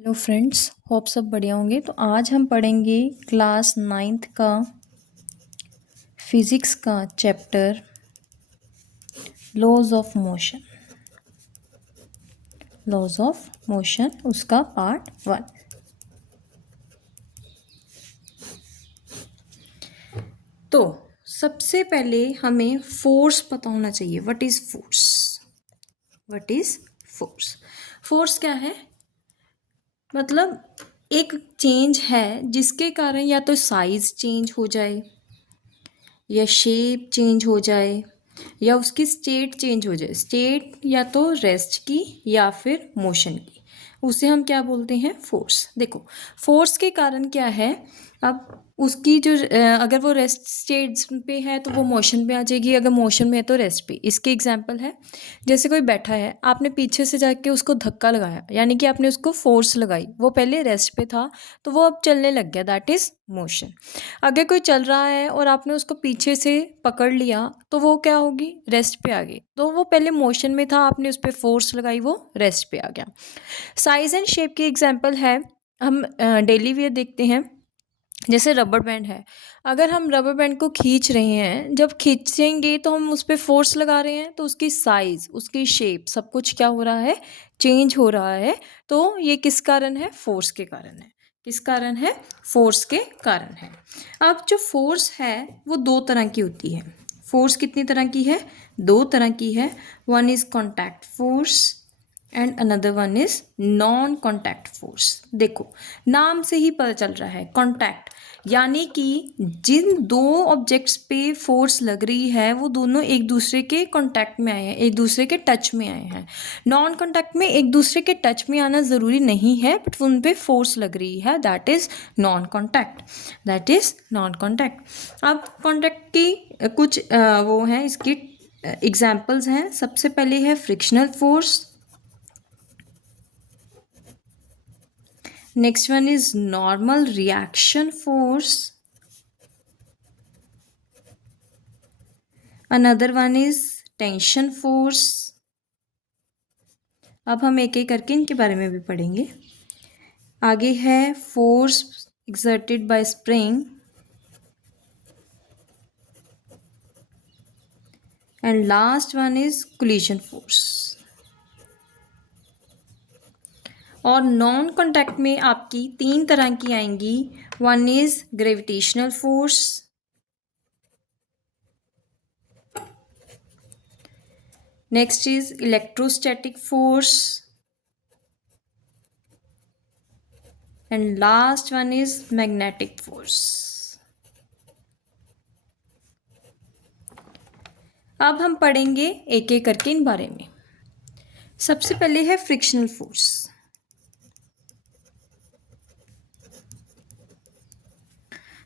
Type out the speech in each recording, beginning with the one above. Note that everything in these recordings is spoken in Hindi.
हेलो फ्रेंड्स, होप सब बढ़िया होंगे। तो आज हम पढ़ेंगे क्लास 9th का फिज़िक्स का chapter laws of motion. Laws of motion उसका पार्ट 1। तो सबसे पहले हमें फोर्स पता होना चाहिए। What is force? What is force? Force क्या है? मतलब एक चेंज है जिसके कारण या तो साइज चेंज हो जाए, या शेप चेंज हो जाए, या उसकी स्टेट चेंज हो जाए। स्टेट या तो रेस्ट की या फिर मोशन की, उसे हम क्या बोलते हैं? फोर्स। देखो, फोर्स के कारण क्या है, अब उसकी जो अगर वो रेस्ट स्टेट्स पे है तो वो मोशन पे आ जाएगी, अगर मोशन में है तो रेस्ट पे। इसके एग्जांपल है, जैसे कोई बैठा है, आपने पीछे से जाके उसको धक्का लगाया, यानी कि आपने उसको फोर्स लगाई। वो पहले रेस्ट पे था तो वो अब चलने लग गया, दैट इज़ मोशन। अगर कोई चल रहा है और आपने उसको पीछे से पकड़ लिया तो वो क्या होगी? रेस्ट पे आ गई। तो वो पहले मोशन में था, आपने उस पर फोर्स लगाई, वो रेस्ट पे आ गया। साइज एंड शेप की एग्जांपल है, हम डेली वेयर देखते हैं। जैसे रबर बैंड है, अगर हम रबर बैंड को खींच रहे हैं, जब खींचेंगे तो हम उस पर फोर्स लगा रहे हैं, तो उसकी साइज, उसकी शेप, सब कुछ क्या हो रहा है? चेंज हो रहा है। तो ये किस कारण है? फोर्स के कारण है। किस कारण है? फोर्स के कारण है। अब जो फोर्स है वो दो तरह की होती है। फोर्स कितनी तरह की है? दो तरह की है। One is contact force and another one is non contact force. देखो, नाम से ही पता चल रहा है, कॉन्टैक्ट यानी कि जिन दो ऑब्जेक्ट्स पे फोर्स लग रही है वो दोनों एक दूसरे के कॉन्टैक्ट में आए हैं, एक दूसरे के टच में आए हैं। नॉन कॉन्टैक्ट में एक दूसरे के टच में आना ज़रूरी नहीं है, बट उन पे फोर्स लग रही है, that is non contact. That is non contact. अब कॉन्टैक्ट की कुछ वो हैं, इसकी एग्जाम्पल्स हैं। सबसे पहले है frictional force, next one is normal reaction force, another one is tension force। अब हम एक एक करके इनके बारे में भी पढ़ेंगे। आगे है force exerted by spring and last one is collision force। और नॉन कॉन्टैक्ट में आपकी तीन तरह की आएंगी। One is gravitational force, next is electrostatic force and last one is magnetic force. अब हम पढ़ेंगे एक एक करके इन बारे में। सबसे पहले है फ्रिक्शनल फोर्स।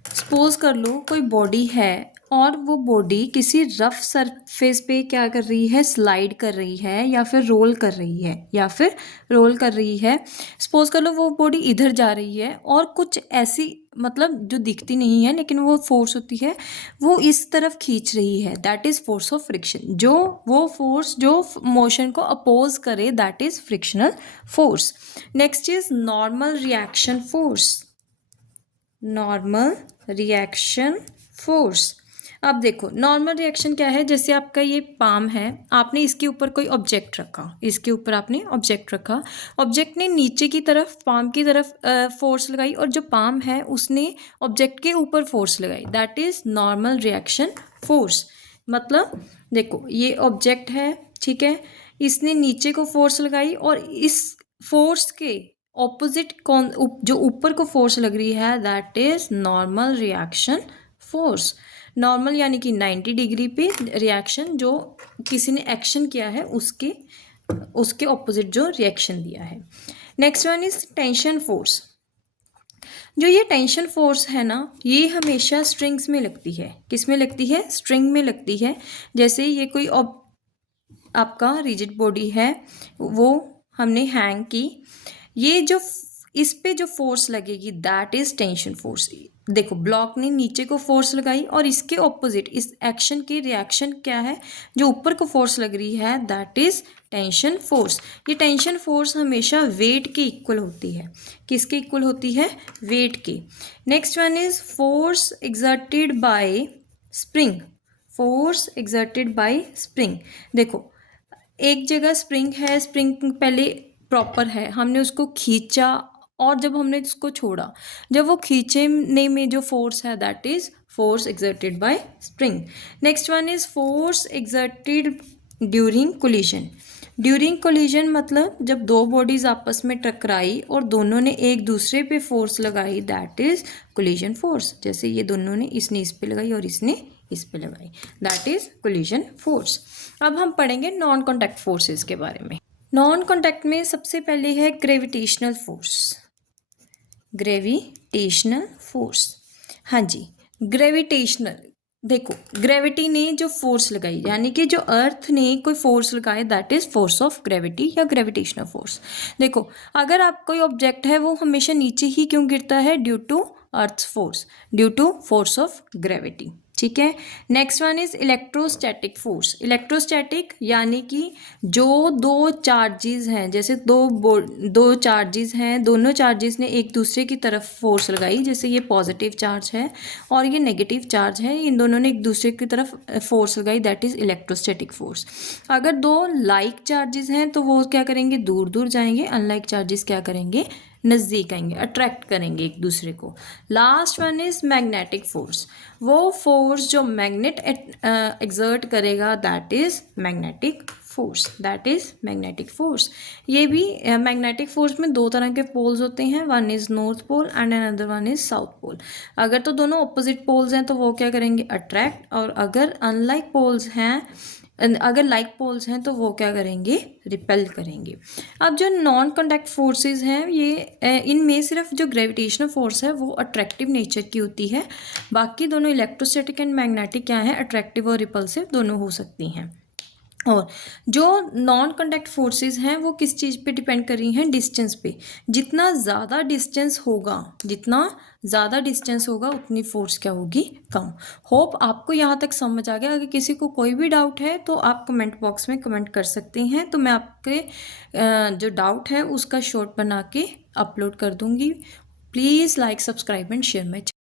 सपोज कर लो कोई बॉडी है और वो बॉडी किसी रफ सरफेस पे क्या कर रही है? स्लाइड कर रही है या फिर रोल कर रही है, या फिर रोल कर रही है। सपोज कर लो वो बॉडी इधर जा रही है और कुछ ऐसी, मतलब जो दिखती नहीं है लेकिन वो फोर्स होती है, वो इस तरफ खींच रही है, that is force of friction. जो वो फोर्स जो मोशन को अपोज करे, that is frictional force. Next is normal reaction force. Normal reaction force. अब देखो, नॉर्मल रिएक्शन क्या है? जैसे आपका ये पाम है, आपने इसके ऊपर कोई ऑब्जेक्ट रखा, इसके ऊपर आपने ऑब्जेक्ट रखा, ऑब्जेक्ट ने नीचे की तरफ, पाम की तरफ फोर्स लगाई, और जो पाम है उसने ऑब्जेक्ट के ऊपर फोर्स लगाई, that is normal reaction force. मतलब देखो, ये ऑब्जेक्ट है, ठीक है, इसने नीचे को फोर्स लगाई और इस फोर्स के ऑपोजिट कौन जो ऊपर को फोर्स लग रही है, that is normal reaction force. Normal यानी कि 90 डिग्री पे रिएक्शन, जो किसी ने एक्शन किया है उसके उसके ऑपोजिट जो रिएक्शन दिया है। Next one is tension force. जो ये टेंशन फोर्स है ना, ये हमेशा स्ट्रिंग्स में लगती है। किस में लगती है? स्ट्रिंग में लगती है। जैसे ये कोई आपका रिजिड बॉडी है, वो हमने हैंग की, ये जो इस पे जो फोर्स लगेगी, दैट इज टेंशन फोर्स। देखो ब्लॉक ने नीचे को फोर्स लगाई और इसके ऑपोजिट इस एक्शन की रिएक्शन क्या है, जो ऊपर को फोर्स लग रही है, दैट इज टेंशन फोर्स। ये टेंशन फोर्स हमेशा वेट के इक्वल होती है। किसके इक्वल होती है? वेट के। Next one is force exerted by spring. Force exerted by spring. देखो एक जगह स्प्रिंग है, स्प्रिंग पहले प्रॉपर है, हमने उसको खींचा और जब हमने उसको छोड़ा, जब वो खींचने में जो फोर्स है that is force exerted by spring. Next one is force exerted during collision. During collision मतलब जब दो बॉडीज आपस में टकराई और दोनों ने एक दूसरे पे फोर्स लगाई, दैट इज कोलिजन फोर्स। जैसे ये दोनों ने, इसने इस पे लगाई और इसने इस पे लगाई, दैट इज कोलिजन फोर्स। अब हम पढ़ेंगे नॉन कॉन्टैक्ट फोर्सेस के बारे में। नॉन कॉन्टैक्ट में सबसे पहले है ग्रेविटेशनल फोर्स। ग्रेविटेशनल फोर्स, हाँ जी, ग्रेविटेशनल। देखो ग्रेविटी ने जो फोर्स लगाई, यानी कि जो अर्थ ने कोई फोर्स लगाया, that is force of gravity या ग्रेविटेशनल फोर्स। देखो अगर आप कोई ऑब्जेक्ट है वो हमेशा नीचे ही क्यों गिरता है? Due to earth force, due to force of gravity. ठीक है। Next one is electrostatic force. Electrostatic यानी कि जो दो चार्जेस हैं, जैसे दो चार्जेस हैं, दोनों चार्जेस ने एक दूसरे की तरफ फोर्स लगाई, जैसे ये पॉजिटिव चार्ज है और ये नेगेटिव चार्ज है, इन दोनों ने एक दूसरे की तरफ फोर्स लगाई, दैट इज इलेक्ट्रोस्टैटिक फोर्स। अगर दो लाइक चार्जेस हैं तो वो क्या करेंगे? दूर दूर जाएंगे। अनलाइक चार्जेस क्या करेंगे? नज़दीक आएंगे, अट्रैक्ट करेंगे एक दूसरे को। Last one is magnetic force. वो फोर्स जो मैग्नेट एक्सर्ट करेगा, that is magnetic force, that is magnetic force. ये भी मैग्नेटिक फोर्स में दो तरह के पोल्स होते हैं, one is north pole and another one is south pole. अगर तो दोनों ऑपोजिट पोल्स हैं तो वो क्या करेंगे? अट्रैक्ट। और अगर अनलाइक पोल्स हैं, अगर लाइक पोल्स हैं तो वो क्या करेंगे? रिपेल करेंगे। अब जो नॉन कॉन्टैक्ट फोर्सेस हैं, ये इनमें सिर्फ जो ग्रेविटेशनल फोर्स है वो अट्रैक्टिव नेचर की होती है, बाकी दोनों इलेक्ट्रोस्टैटिक एंड मैग्नेटिक क्या है? अट्रैक्टिव और रिपल्सिव दोनों हो सकती हैं। और जो नॉन कॉन्टैक्ट फोर्सेस हैं वो किस चीज़ पे डिपेंड कर रही हैं? डिस्टेंस पे। जितना ज़्यादा डिस्टेंस होगा, जितना ज़्यादा डिस्टेंस होगा उतनी फोर्स क्या होगी? कम। होप आपको यहाँ तक समझ आ गया। अगर किसी को कोई भी डाउट है तो आप कमेंट बॉक्स में कमेंट कर सकते हैं, तो मैं आपके जो डाउट है उसका शॉर्ट बना के अपलोड कर दूँगी। Please like, subscribe and share my channel.